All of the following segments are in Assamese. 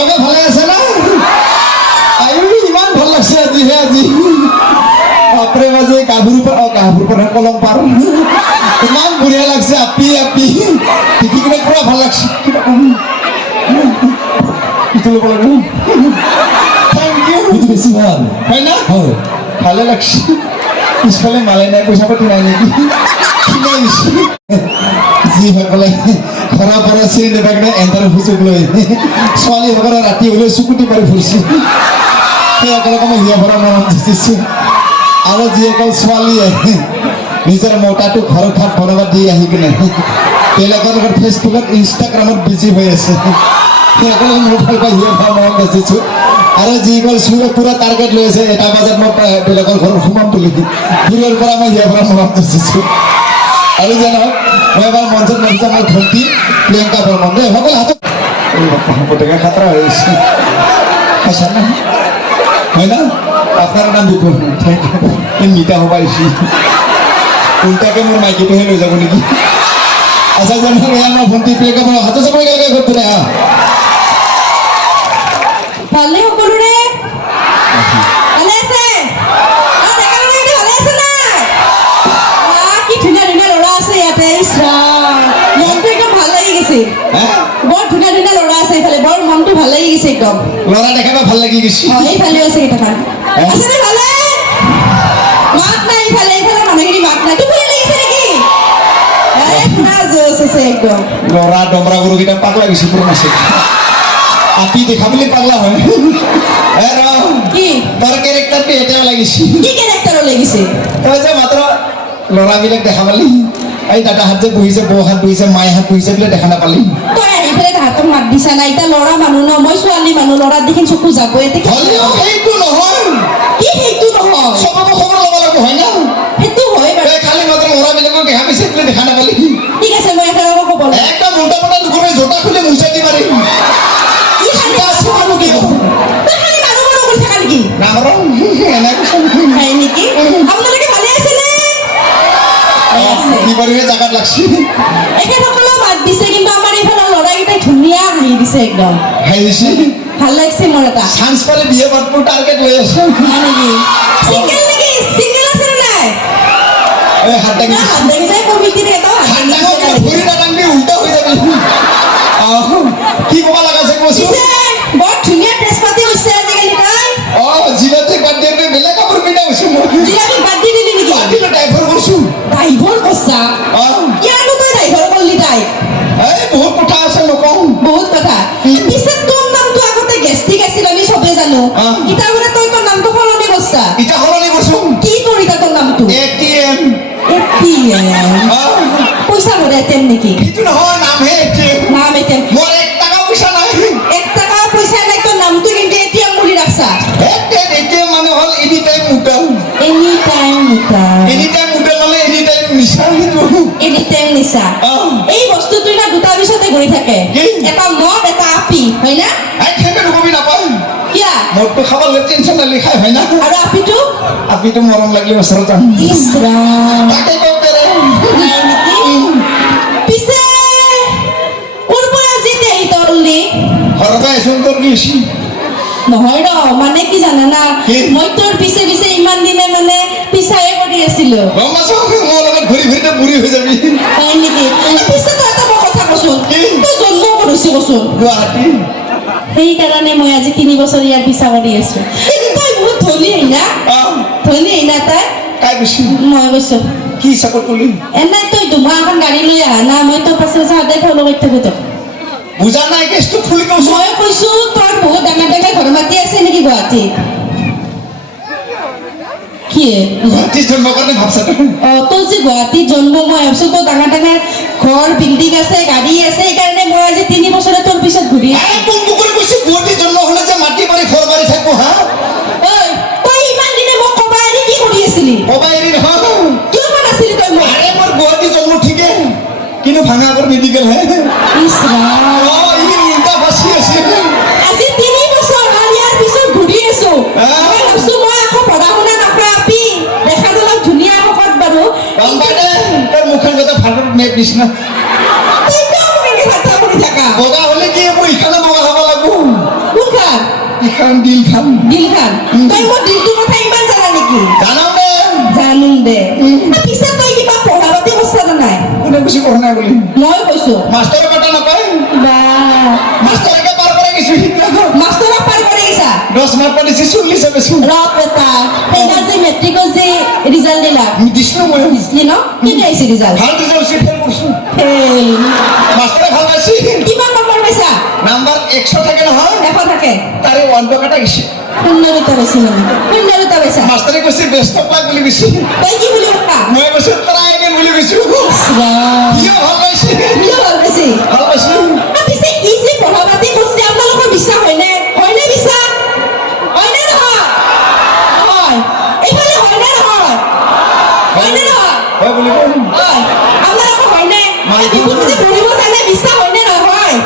চবে ভালে আছে না? ইমান ভাল লাগছে আজি হে আজি বাপৰে মাজে গাভৰুৰ পৰা কলম পাৰ ইমান বঢ়িয়া লাগছে আপি আপি দেখি কিনে পুৰা ভাল লাগছে ল'ব লাগে থেংক ইউ বেছি ভাল হয় না হয় ভালে লাগছে পিছফালে মালে নাই পইচা পাতি নাই নেকি যিসকলে ঘৰৰ পৰা চিৰি নাথাকে এণ্টাৰ সুযোগ লৈ ছোৱালীসকলে ৰাতি হ'লেও চুকুটি পাৰি ফুৰিছে সেইসকলক মই হিয়া ভৰা মনত দিছোঁ আৰু যিসকল ছোৱালীয়ে নিজৰ মতাটো ঘৰত ভাত বনাব দি আহি কিনে তেওঁলোকৰ লগত ফেচবুকত ইনষ্টাগ্ৰামত বিজি হৈ আছে সেইসকলক মোৰ ভাল পাই হিয়া ভৰা মনত দিছোঁ আৰু যিসকল চুৰে পুৰা টাৰ্গেট লৈ আছে 1টা বজাত মই বেলেগৰ ঘৰত সোমাম বুলি দূৰৰ পৰা মই হিয়া ভৰা মনত দিছোঁ আৰু জানক মই এবাৰ মঞ্চত নামিছে আমাৰ ভণ্টি প্ৰিয়ংকা বৰ্মন দেই সকলো হাতত গোটেই খাতৰা হৈ আছে সঁচা না হয় না আপনাৰ নাম বিপুল মিঠা হব আহিছি উল্টাকে মোৰ মাইকীটোহে লৈ যাব নেকি আচ্ছা জানক আমাৰ ভণ্টি প্ৰিয়ংকা বৰ্মন হাতত চাব একেলগে ঘৰটো নাই ভালে সকলোৰে ভালে আছে ভালে আছে না কি ধুনীয়া ধুনীয়া ল'ৰা আছে ইয়াতে মনটো একদম ভাল লাগি গৈছে বৰ ধুনীয়া ধুনীয়া ল'ৰা আছে এইফালে বৰ মনটো ভাল লাগি গৈছে একদম ল'ৰা দেখাব ভাল লাগি গৈছে এইফালে আছে কেইটামান আছেনে ভালে মাত নাই এইফালে মানুহখিনি মাত নাই টোপনি লাগিছে নেকি পুৰা জোচ আছে একদম ল'ৰা ডমৰা গৰুকেইটা পাগলা গৈছে পুৰণ আছে আপি দেখা বুলি পাগলা হয় কি তোৰ কেৰেক্টাৰটো এতিয়াও লাগিছে কি কেৰেক্টাৰৰ লাগিছে তই যে মাত্ৰ ল'ৰাবিলাক দেখা পালি এই দাদাহাত যে বহিছে বৌহাত বহিছে মায়েহাত বহিছে বোলে দেখা নাপালি তই আহি পেলাই তাহাঁতক মাত দিছা না এতিয়া ল'ৰা মানুহ ন মই ছোৱালী মানুহ ল'ৰা দেখি চকু যাব হ'লেও সেইটো নহয় কি সেইটো নহয় চবকে খবৰ ল'ব লাগিব হয় না সেইটো হয় বাৰু খালি মাত্ৰ ল'ৰাবিলাকক দেখা পাইছে বোলে দেখা নাপালি ঠিক আছে মই একেলগে ক'ব একদম উল্টা পাল্টা দুখনে জোতা খুলি মুচাই দি মাৰিম আপোনালোকে ভালে আছেনে কি কৰিলে জাগাত লাগছি এখেতসকলেও মাত দিছে কিন্তু আমাৰ এইফালৰ ল'ৰাকেইটাই ধুনীয়া হাঁহি দিছে একদম হাঁহিছে ভাল লাগিছে মোৰ এটা চান্স পালে বিয়ে পাতবোৰ টাৰ্গেট লৈ আছে হয় নেকি চিংগল নেকি চিংগল আছে নে নাই হাত দাঙি হাত দাঙি যায় কমিটিৰ এটাও হাত দাঙি ভৰি নাদাঙি উল্টা হৈ যাবি কি ক'ব লগা আছে কৈছো বৰ ধুনীয়া ড্ৰেছ পাতি হৈছে আজিকালি তাই জিলাতে বাদ দিয়ে বেলেগ কাপোৰ পিন্ধা হৈছো জিলাপি বাদ দি দিলি নেকি বাদ দিলে ড্ৰাইভাৰ কৰিছো ড্ৰাইভাৰ কৈছা ইয়াৰনো তই ড্ৰাইভাৰ কৰিলি তাই বহুত কথা আছে নকওঁ বহুত কথা পিছে তোৰ নামটো আগতে গেষ্টিক আছিল আমি চবে জানো ইটা মানে তই তোৰ নামটো সলনি কৰিছা ইটা সলনি কৰিছো কি কৰিছা তোৰ নামটো এটিএম পইচা ভৰে এটিএম নেকি সেইটো নহয় নামহে এটিএম নাম এটিএম মোৰ 1 টকা পইচা নাই 1 টকা পইচা নাই তোৰ নামটো কিন্তু এটিএম বুলি ৰাখছা এটিএম মানে হ'ল এনি টাইম মুটাল এনি টাইম মুটাল মানে এনি টাইম নিচা এনি টাইম নিচা এই বস্তুটো না দুটা পিছতে ঘূৰি থাকে এটা মদ এটা আপি হয় না খেপে নকবি নাপায় কিয়া মদটো খাবলৈ টেনশ্যন নালি খাই হয় না আৰু আপিটো মৰম লাগিলে ওচৰত যাম তাকে কওঁ পেৰে নাই নেকি পিছে কোন পৰা জিতে আহি তললি ঘৰতে আহিছোঁ তোৰ কি হৈছে নহয় ৰ মানে কি জানা মই তোৰ পিছে পিছে ইমান দিনে মানে পিছায়ে কৰি আছিলো গম পাইছো মোৰ লগত ঘূৰি ঘূৰিতে বুঢ়ী হৈ যাবি হয় নেকি পিছে তই এটা কথা কচোন তই জন্ম কৰিছি কচোন গুৱাহাটী সেইকাৰণে মই আজি 3 বছৰ ইয়াৰ পিছা কৰি আছো তই বহুত ধনী হয় না তই কাই কৈছি মই কৈছো কি হিচাপত ক'লি এনে তই দুমাহ এখন গাড়ী লৈ আহা না মই তোৰ পাছে সদায় ফলো কৰি থাকো তোক বুজা নাই কেছটো খুলি কৈছো মই কৈছো তোৰ বহুত ডাঙৰ ডাঙৰ ঘৰ মাটি আছে নেকি গুৱাহাটীত কি গুৱাহাটীত জন্ম কাৰণে ভাবছা তোৰ যে গুৱাহাটীত জন্ম মই ভাবছো তোৰ ডাঙৰ ডাঙৰ ঘৰ বিল্ডিং আছে গাড়ী আছে সেইকাৰণে মই আজি 3 বছৰে তোৰ পিছত ঘূৰি গুৱাহাটীত জন্ম হ'লে যে মাটি বাৰী ঘৰ বাৰী থাকবো হা তই ইমান দিনে মোক কবা এৰি কি কৰি আছিলি কবা এৰি নহয় কিয় কোৱা নাছিলি তই মোক মোৰ গুৱাহাটী জন্ম ঠিকে কিন্তু ভাঙা ঘৰ মেডিকেল হে আজি 3 বছৰ ইয়াৰ পিছত ঘূৰি আছো মই ভাবছো মই আকৌ পঢ়া শুনা নকৰা আপি দেখা অলপ ধুনীয়া শকত বাৰু গম পাই দে তোৰ মুখৰ কথা ভালকৈ মেপ দিছ না তই কিয় মোক এনেকে ভাতা কৰি থাকা বগা হ'লে কি মই ইখানে বগা হ'ব লাগিব খান দিল খান দিল খান তই মোৰ দিলটোৰ কথা ইমান জানা নেকি জানাও দে জানিম দে পিছে তই কিবা পঢ়া পাতি কৰিছা নে নাই কোনে বেছি পঢ়া নাই বুলি মই কৈছো মাষ্টৰে কথা নাপায় বা মাষ্টৰকে পাৰ কৰাই গৈছো মাষ্টৰক পাৰ কৰি গৈছা 10 মাৰ্ক পাইছে 40 বেছি ৰপ এটা সেইদিনা যে মেট্ৰিকৰ যে ৰিজাল্ট দিলা দিছিলো মই দিছিলি ন কেনে আহিছে ৰিজাল্ট ভাল ৰিজাল্ট হৈছে ফেল কৰিছো ফেইল মাষ্টৰে ভাল পাইছে কিমান নম্বৰ পাইছা নাম্বাৰ 100 থাকে নহয় এশ থাকে তাৰে 1 টকা গৈছে শূন্যতা পাইছে মানে শূন্যতা পাইছা মাষ্টৰে কৈছে বেষ্ট অফ লাক বুলি কৈছে তই কি বুলি কথা মই কৈছো ট্ৰাই এগেইন বুলি কৈছো কিয় ভাল পাইছে কিয় ভাল পাইছে ভাল পাইছে পিছে ই যে পঢ়া পাতি কৰিছে আপোনালোকৰ বিশ্বাস হয়নে হয়নে বিশ্বাস হয়নে নহয় হয় এইফালে হয়নে নহয় হয়নে নহয় হয় বুলি কয় হয় আপোনালোকৰ হয়নে আপুনি যে পঢ়িব জানে বিশ্বাস হয়নে নহয়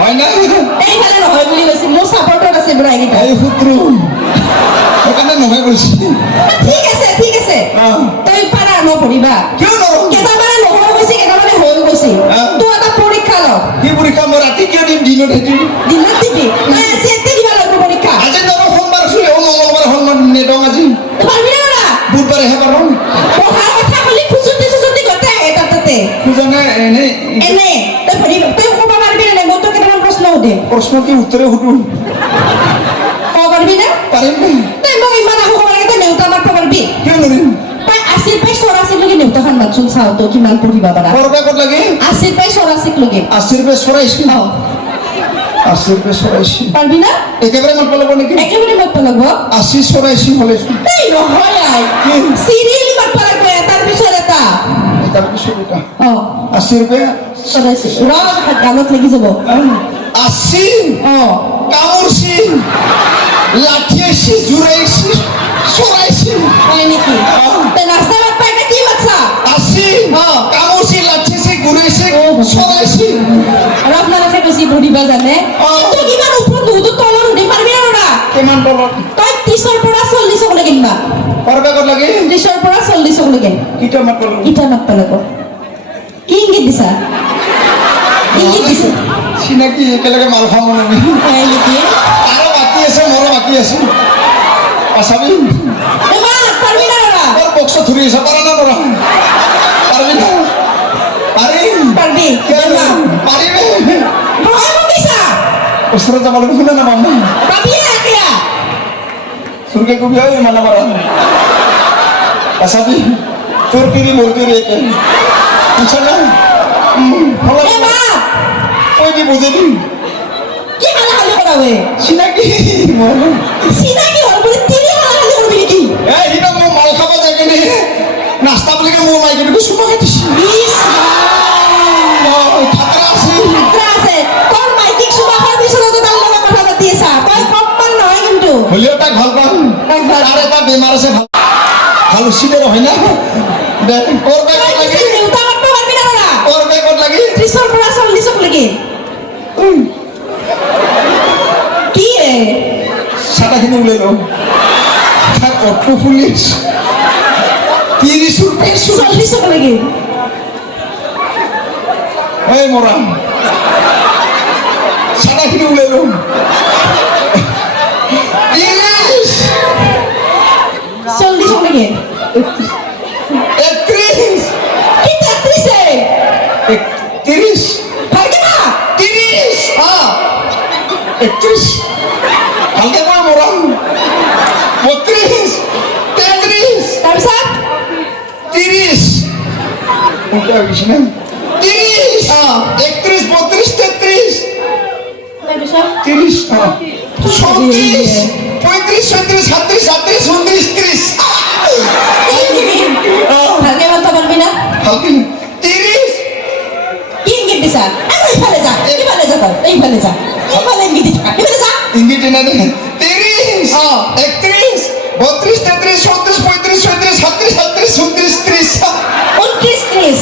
হয় না এইফালে নহয় বুলি কৈছে মোৰ চাপৰ্টত আছে বুঢ়া এইকেইটা এই শত্ৰু সেইকাৰণে নহয় কৈছে ঠিক আছে তই পাৰা ন পঢ়িবা কিয় নৰো কেইটামানে নহয় কৈছে কেইটামানে হৈ গৈছে তোৰ এটা পৰীক্ষা ল কি পৰীক্ষা মই ৰাতি কিয় দিম দিনত দিম দিনত দিবি নাই আজি এতে দিব লাগিব পৰীক্ষা আজি ধৰ সোমবাৰ আছিলে মঙ্গলবাৰ সোমবাৰ নেদং আজি পাৰবি না না বুধবাৰেহে পাৰোঁ পঢ়াৰ কথা ক'লে খুচুতি গোটেই আহে তাতে বুজানে এনে তই পঢ়িব তই ক'ব পাৰিবি নে নাই মই তোক কেইটামান প্ৰশ্ন সুধিম প্ৰশ্ন কি উত্তৰে সুধো ক'ব পাৰিবি না পাৰিম নে তই মোক ইমান আহু ক'ব লাগে তই নেওতা মাৰিব পাৰিবি কিয় নোৱাৰিম তই 80 পাই 84 লৈকে নেওতাখন মাতচোন চাওঁ তই কিমান পঢ়িব পাৰা কৰবা ক'ত লাগে 80 পাই 84 লৈকে 80 ৰুপে চৰাইছি 80 ৰুপে চৰাইছি পাৰবি না একেবাৰে মাতব লাগিব নেকি একেবাৰে মাতব লাগিব 80 চৰাইছি হ'লে এই নহয় আই চিৰিয়েলি মাতব লাগিব এটাৰ পিছত এটা তাৰপিছত এটা অ 80 ৰুপে 84 ৰ গানত লাগি যাব 80 অ কামুৰছি লাঠিয়েছি জুৰাইছি চৰাইছি হয় নেকি তই নাস্তা ভাত পাই কি মাতছা 80 কামুৰছি লাঠিয়েছি ঘূৰাইছি চৰাইছি আৰু আপোনালোকে বেছি পঢ়িব জানে তই কিমান ওপৰত নুসুধো তলত সুধি পাৰিবি না না কিমান তলত তই 30ৰ পৰা 40 লৈকে কিনবা কৰবা ক'ত লাগে 30ৰ পৰা 40 লৈকে কিটা মাতব লাগিব ইটা মাতব লাগিব কি ইংগিত দিছা ইংগিত দিছে চিনাকি একেলগে মাল খাওঁ মানে আমি হয় নেকি আৰু বাকী আছে মোৰো বাকী আছে আছাবি এমা পাৰবি না না তোৰ বক্স ধৰি আছে পাৰা না তোৰা পাৰবি না পাৰিম পাৰবি কিয় পাৰিবি ভয় বকিছা ওচৰত যাব লাগিব শুনা নাপাম পাবি এতিয়া চুৰকে কবি ঐ মানা মাৰা আছাবি তোৰ কিৰি মোৰ কিৰি একে বুঝছ না এমা কৈ দি বুঝে দিম কি হালা হালি কৰাবে চিনাকি মোৰ চিনাকি হল বুলি তিনি হালা হালি কৰবি নেকি এই হিটা মোৰ মাল খাব যায় কেনে নাস্তা বুলি মোৰ মাইকে দিব সুমাকে দিছি ইস খাতৰা আছে খাতৰা আছে তোর মাইকিক সুমা খাই পিছতে তার লগে কথা পাতি আছা তই কমমান নহয় কিন্তু হলেও তাক ভাল পাম তাক ভাল তাৰ এটা বেমাৰ আছে ভাল চিনেৰ হয় না দে তোৰ বেগত লাগি দেউতা মাতব পাৰবি না না তোৰ বেগত লাগি 30ৰ পৰা 40 লৈকে কি এ চাটাখিনি উলাই লওঁ তাক অটো পুলিচ 30 ৰুপে 40 লৈকে ঐ মৰাম চাটাখিনি উলাই লওঁ 40 লৈকে 31 কি 33 এ 30 ভালকে না 30 31 ভালকে কয় মৰাম 32 33 তাৰপিছত 30 উল্টা হৈ গৈছে না 30 31 32 33 তাৰপিছত 30 34 35 36 37 38 39 30 ভালকে মাতব পারবি না ভালকে 30 কি ইংগিত দিছা এইফালে যা এইফালে যা তই এইফালে যা এইফালে ইংগিত দিছা এইফালে যা ইংগিত না দে 30 31 32 33 34 35 36 37 38 39 30 29 30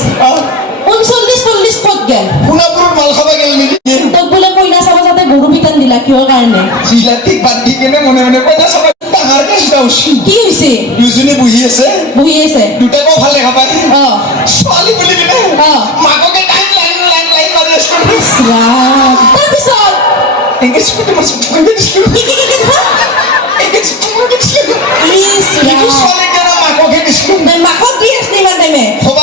39 40 ক'ত গেল সোণাপুৰত মাল খাব গেল নেকি তোক বোলে কইনা চাব যাতে গৰু পিটান দিলা কিহৰ কাৰণে চিলাটিক বাদ দি কেনে মনে মনে কইনা চাব ডাঙৰ কেছটা উঠছি কি হৈছে দুজনী বহি আছে বহি আছে দুটাকো ভাল দেখা পায় অ ছোৱালী বুলি কেনে মাককে টাইম লাইন মাৰি আছে তাৰপিছত এনেকে স্কুটি মাৰিছো নে হ'ব